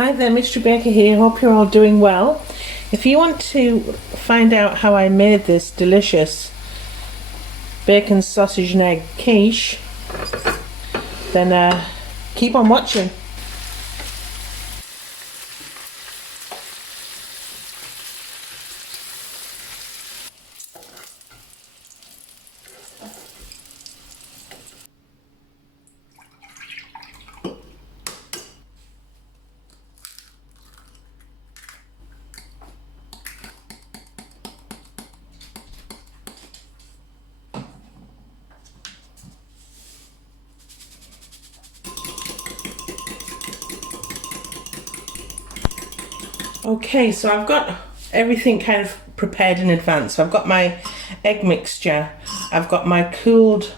Hi there, Mystery Baker here. Hope you're all doing well. If you want to find out how I made this delicious bacon, sausage and egg quiche, then keep on watching. Okay, so I've got everything kind of prepared in advance. So I've got my egg mixture, I've got my cooled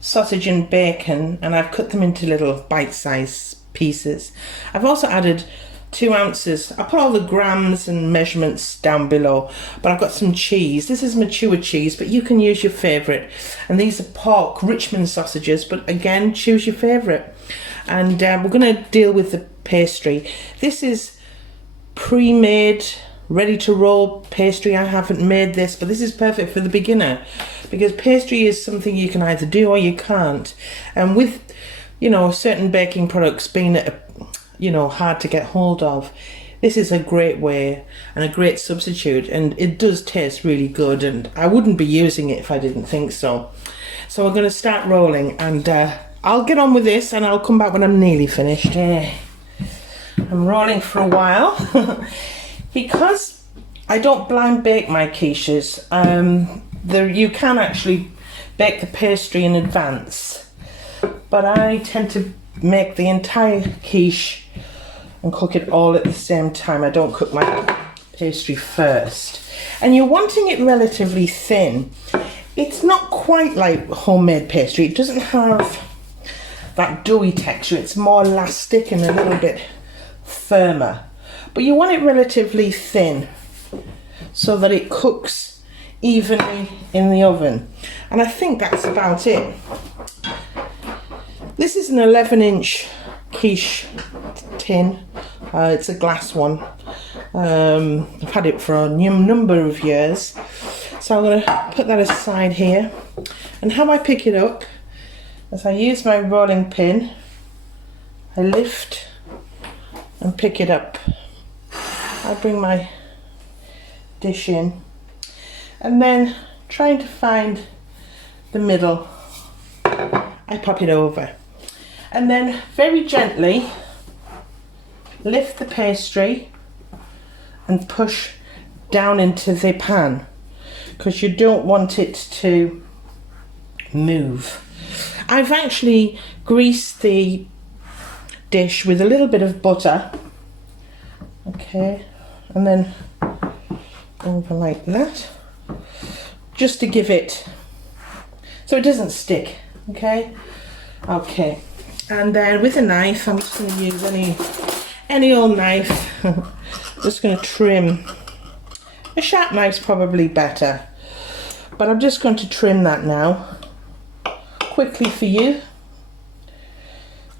sausage and bacon, and I've cut them into little bite-sized pieces. I've also added 2 ounces. I put all the grams and measurements down below, but I've got some cheese. This is mature cheese, but you can use your favourite. And these are pork Richmond sausages, but again, choose your favourite. And we're going to deal with the pastry. This is pre-made, ready to roll pastry. I haven't made this, but this is perfect for the beginner because pastry is something you can either do or you can't. And with, you know, certain baking products being, you know, hard to get hold of, this is a great way and a great substitute, and it does taste really good, and I wouldn't be using it if I didn't think so. So we're going to start rolling, and I'll get on with this and I'll come back when I'm nearly finished. I'm rolling for a while because I don't blind bake my quiches. You can actually bake the pastry in advance, but I tend to make the entire quiche and cook it all at the same time. I don't cook my pastry first. And you're wanting it relatively thin. It's not quite like homemade pastry. It doesn't have that doughy texture. It's more elastic and a little bit firmer, but you want it relatively thin so that it cooks evenly in the oven, and I think that's about it. This is an 11-inch quiche tin. It's a glass one. I've had it for a number of years, so I'm going to put that aside here. And how I pick it up is I use my rolling pin, I lift and pick it up. I bring my dish in and then trying to find the middle, I pop it over and then very gently lift the pastry and push down into the pan because you don't want it to move. I've actually greased the dish with a little bit of butter, okay, and then over like that, just to give it so it doesn't stick, okay, and then with a knife, I'm just going to use any old knife. Just going to trim. A sharp knife's probably better, but I'm just going to trim that now quickly for you,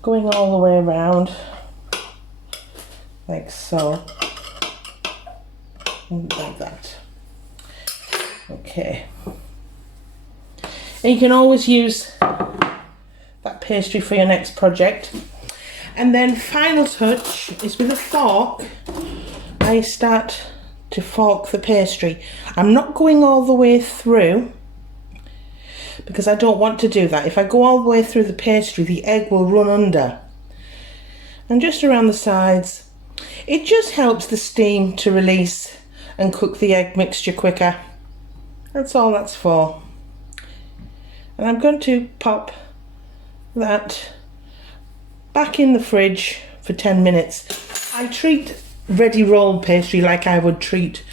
going all the way around like so, like that. Okay, and you can always use that pastry for your next project. And then final touch is with a fork. I start to fork the pastry. I'm not going all the way through because I don't want to do that. If I go all the way through the pastry, the egg will run under. And just around the sides, it just helps the steam to release and cook the egg mixture quicker. That's all that's for. And I'm going to pop that back in the fridge for 10 minutes. I treat ready rolled pastry like I would treat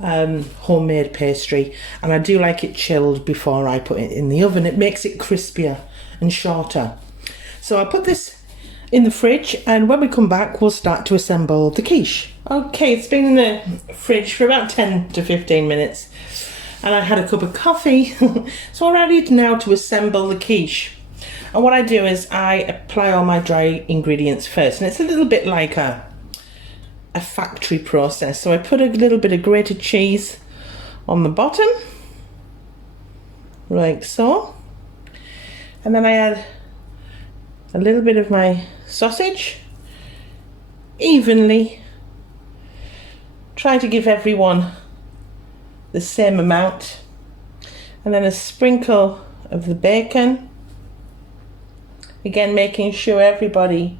homemade pastry, and I do like it chilled before I put it in the oven. It makes it crispier and shorter. So I'll put this in the fridge, and when we come back we'll start to assemble the quiche. Okay, it's been in the fridge for about 10 to 15 minutes and I had a cup of coffee so I'm ready now to assemble the quiche. And what I do is I apply all my dry ingredients first, and it's a little bit like a a factory process. So I put a little bit of grated cheese on the bottom, like so, and then I add a little bit of my sausage evenly. Try to give everyone the same amount, and then a sprinkle of the bacon, again making sure everybody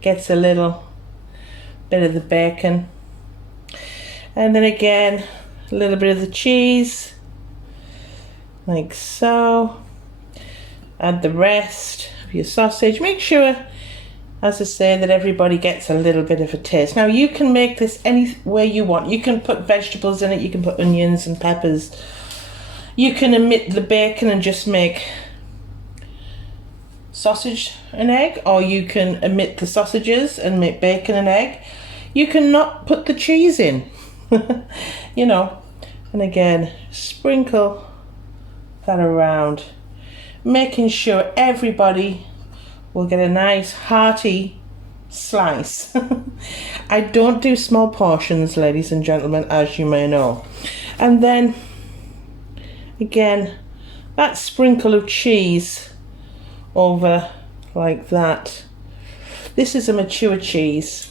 gets a little bit of the bacon, and then again a little bit of the cheese, like so. Add the rest of your sausage. Make sure, as I say, that everybody gets a little bit of a taste. Now you can make this any way you want. You can put vegetables in it, you can put onions and peppers. You can omit the bacon and just make sausage and egg, or you can omit the sausages and make bacon and egg. You can not put the cheese in, you know. And again, sprinkle that around, making sure everybody will get a nice hearty slice. I don't do small portions, ladies and gentlemen, as you may know. And then again, that sprinkle of cheese over like that. This is a mature cheese.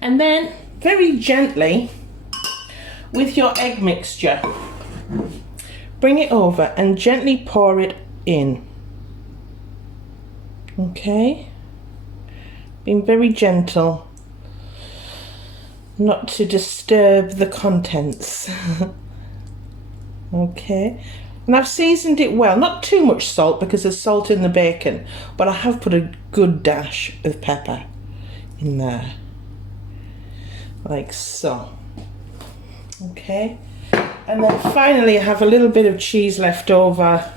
And then very gently with your egg mixture, bring it over and gently pour it in. Okay, being very gentle, not to disturb the contents. Okay, and I've seasoned it well, not too much salt because there's salt in the bacon, but I have put a good dash of pepper in there, like so. Okay, and then finally I have a little bit of cheese left over,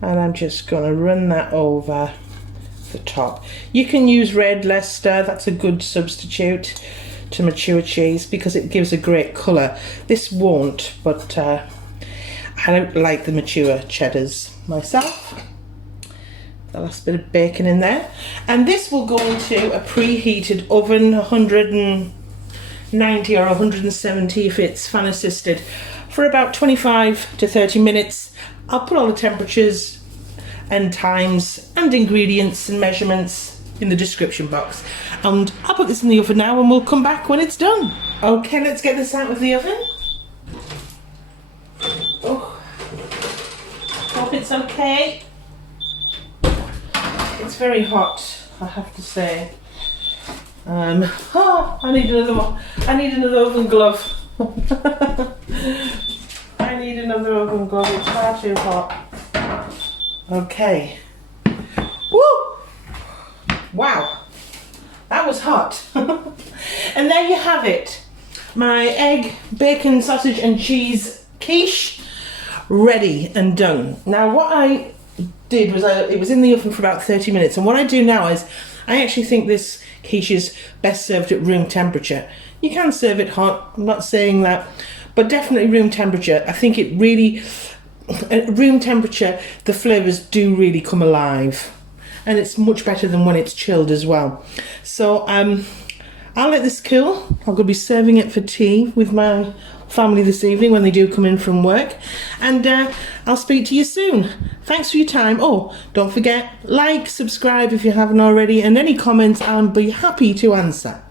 and I'm just going to run that over the top. You can use red Leicester, that's a good substitute to mature cheese because it gives a great colour. This won't, but I don't like the mature cheddars myself. The last bit of bacon in there, and this will go into a preheated oven, 190 or 170 if it's fan assisted, for about 25 to 30 minutes. I'll put all the temperatures and times and ingredients and measurements in the description box, and I'll put this in the oven now and we'll come back when it's done. Okay, let's get this out of the oven. Oh, hope it's okay. It's very hot, I have to say. Oh, I need another one. I need another oven glove. I need another oven glove, it's far too hot. Okay. Woo! Wow, that was hot. And there you have it. My egg, bacon, sausage and cheese quiche, ready and done. Now what I did was, it was in the oven for about 30 minutes, and what I do now is, I actually think this quiche is best served at room temperature. You can serve it hot, I'm not saying that, but definitely room temperature. I think it really, at room temperature, the flavours do really come alive, and it's much better than when it's chilled as well. So I'll let this cool. I'm going to be serving it for tea with my family this evening when they do come in from work, and I'll speak to you soon. Thanks for your time. Oh, don't forget, like, subscribe if you haven't already, and any comments I'll be happy to answer.